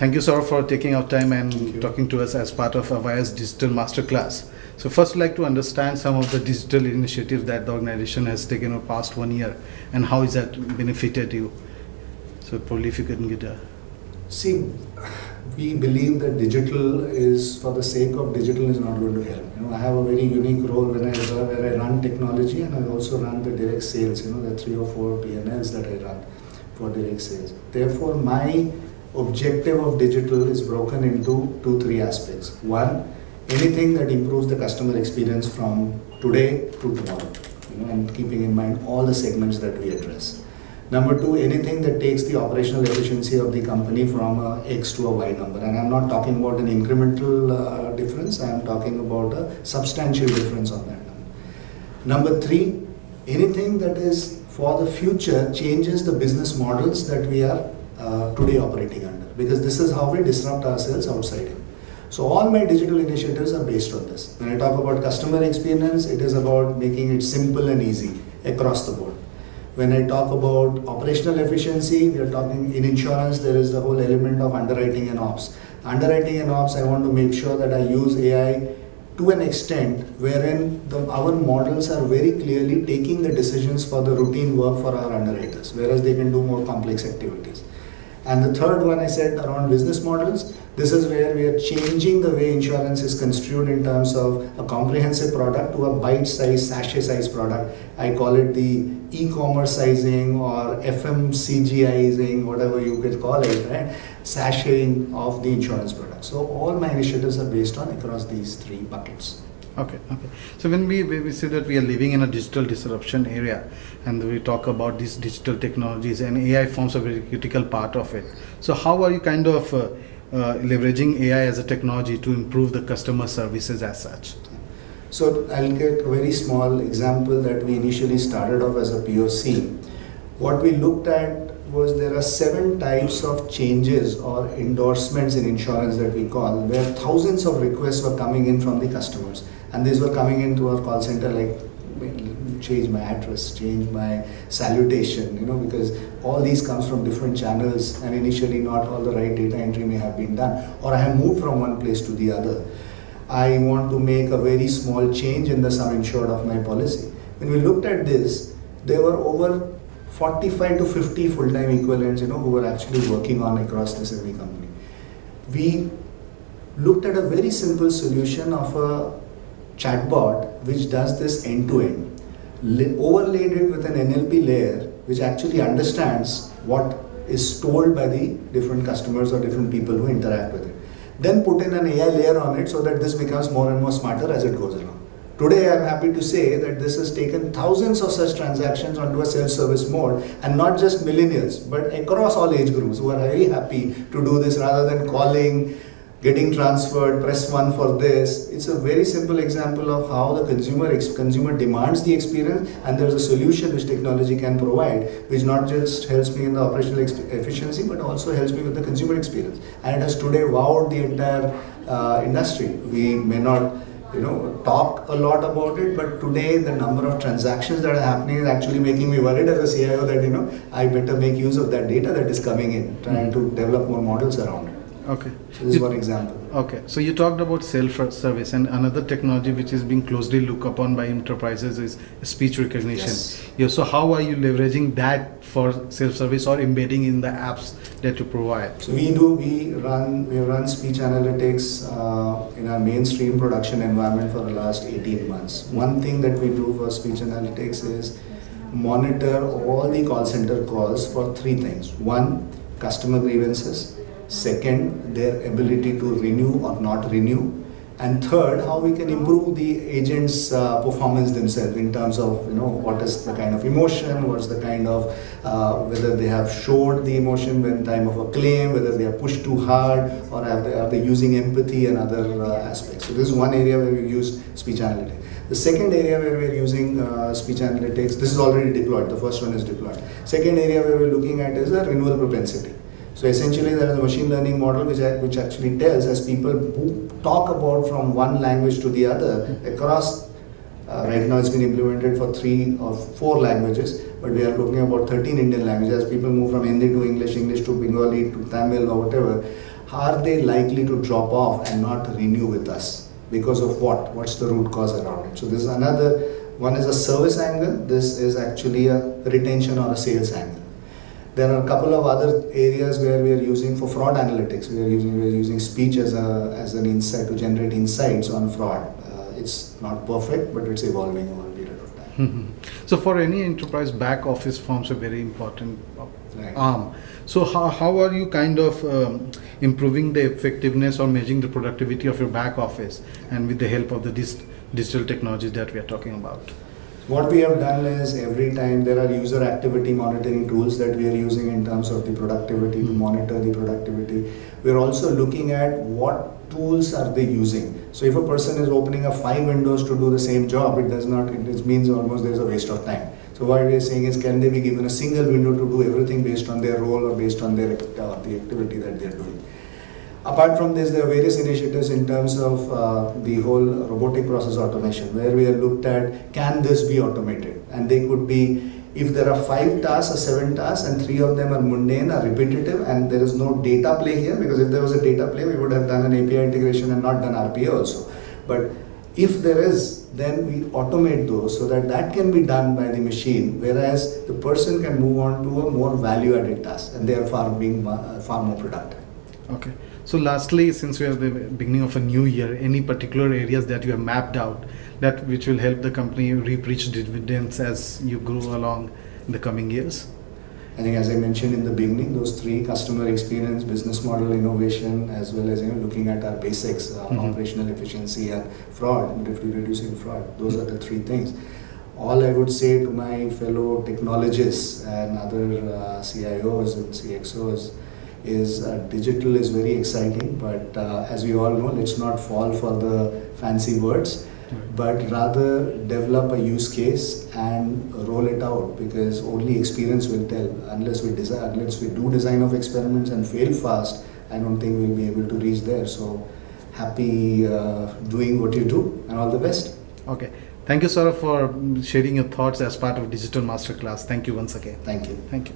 Thank you, Sourabh, for taking our time and talking to us as part of Avaya's Digital Masterclass. So first, I'd like to understand some of the digital initiatives that the organization has taken over the past 1 year and how has that benefited you. So probably if you can get a... See, we believe that digital is, for the sake of digital, is not going to help. I have a very unique role where I run technology, and I also run the direct sales. There are 3 or 4 P&Ls that I run for direct sales. Therefore, my objective of digital is broken into 2-3 aspects. One, anything that improves the customer experience from today to tomorrow, and keeping in mind all the segments that we address. Number 2, anything that takes the operational efficiency of the company from a X to a Y number. And I'm not talking about an incremental difference, I'm talking about a substantial difference on that number. Number 3, anything that is for the future changes the business models that we are today operating under, because this is how we disrupt ourselves outside it. So all my digital initiatives are based on this. When I talk about customer experience, it is about making it simple and easy across the board. When I talk about operational efficiency, we are talking in insurance, there is the whole element of underwriting and ops. Underwriting and ops, I want to make sure that I use AI to an extent wherein our models are very clearly taking the decisions for the routine work for our underwriters, whereas they can do more complex activities. And the third one I said around business models, this is where we are changing the way insurance is construed in terms of a comprehensive product to a bite-sized, sachet-sized product. I call it the e-commerceizing or FMCGizing, whatever you could call it, right? Saching of the insurance product. So all my initiatives are based on across these 3 buckets. Okay. So when we say that we are living in a digital disruption area and we talk about these digital technologies and AI forms a very critical part of it. So how are you kind of leveraging AI as a technology to improve the customer services as such? So I'll get a very small example that we initially started off as a POC. What we looked at was there are 7 types of changes or endorsements in insurance that we call, where thousands of requests were coming in from the customers. And these were coming into our call center like, change my address, change my salutation, because all these comes from different channels and initially not all the right data entry may have been done. Or I have moved from one place to the other. I want to make a very small change in the sum insured of my policy. When we looked at this, there were over 45 to 50 full-time equivalents, who were actually working on across this every company. We looked at a very simple solution of a chatbot which does this end-to-end, overlaid it with an NLP layer which actually understands what is told by the different customers or different people who interact with it. Then put in an AI layer on it so that this becomes more and more smarter as it goes along. Today, I'm happy to say that this has taken thousands of such transactions onto a self-service mode, and not just millennials, but across all age groups who are very happy to do this rather than calling, getting transferred, press 1 for this. It's a very simple example of how the consumer demands the experience, and there's a solution which technology can provide, which not just helps me in the operational efficiency, but also helps me with the consumer experience. And it has today wowed the entire industry. We may not talk a lot about it, but today the number of transactions that are happening is actually making me worried as a CIO that, I better make use of that data that is coming in, trying to develop more models around it. Okay. So this is one example. Okay. So you talked about self-service, and another technology which is being closely looked upon by enterprises is speech recognition. Yes. Yeah, so how are you leveraging that for self-service or embedding in the apps that you provide? So we run speech analytics in our mainstream production environment for the last 18 months. One thing that we do for speech analytics is monitor all the call center calls for 3 things. 1, customer grievances. 2nd, their ability to renew or not renew. And 3rd, how we can improve the agent's performance themselves in terms of, what is the kind of emotion, what's the kind of, whether they have showed the emotion when time of a claim, whether they are pushed too hard, or are they using empathy and other aspects. So this is one area where we use speech analytics. The second area where we're using speech analytics, this is already deployed, the first one is deployed. Second area where we're looking at is a renewal propensity. So essentially there is a machine learning model which actually tells as people who talk about from one language to the other across, right now it's been implemented for 3 or 4 languages, but we are looking about 13 Indian languages. As people move from Hindi to English, English to Bengali to Tamil or whatever, are they likely to drop off and not renew with us? Because of what? What's the root cause around it? So this is another, one is a service angle, this is actually a retention or a sales angle. There are a couple of other areas where we are using for fraud analytics. We are using speech as an insight to generate insights on fraud. It's not perfect, but it's evolving over a period of time. So for any enterprise, back office forms a very important Right. arm. So how are you kind of improving the effectiveness or measuring the productivity of your back office, and with the help of the digital technologies that we are talking about? What we have done is, every time there are user activity monitoring tools that we are using in terms of the productivity, to monitor the productivity. We are also looking at what tools are they using. So if a person is opening up 5 windows to do the same job, it means almost there is a waste of time. So what we are saying is, can they be given a single window to do everything based on their role or based on the activity that they are doing. Apart from this, there are various initiatives in terms of the whole robotic process automation, where we have looked at, can this be automated? And they could be, if there are 5 tasks or 7 tasks and 3 of them are mundane or repetitive, and there is no data play here, because if there was a data play, we would have done an API integration and not done RPA also. But if there is, then we automate those so that that can be done by the machine, whereas the person can move on to a more value-added task, and therefore being far more productive. Okay. So lastly, since we are at the beginning of a new year, any particular areas that you have mapped out that which will help the company reap rich dividends as you grow along in the coming years? I think, as I mentioned in the beginning, those 3: customer experience, business model innovation, as well as looking at our basics, operational efficiency and fraud, reducing fraud. Those are the 3 things. All I would say to my fellow technologists and other CIOs and CXOs is, digital is very exciting, but as we all know, let's not fall for the fancy words, but rather develop a use case and roll it out, because only experience will tell. Unless we do design of experiments and fail fast, I don't think we'll be able to reach there. So happy doing what you do, and all the best. Okay. Thank you, Sourabh, for sharing your thoughts as part of Digital Masterclass. Thank you once again. Thank you. Thank you.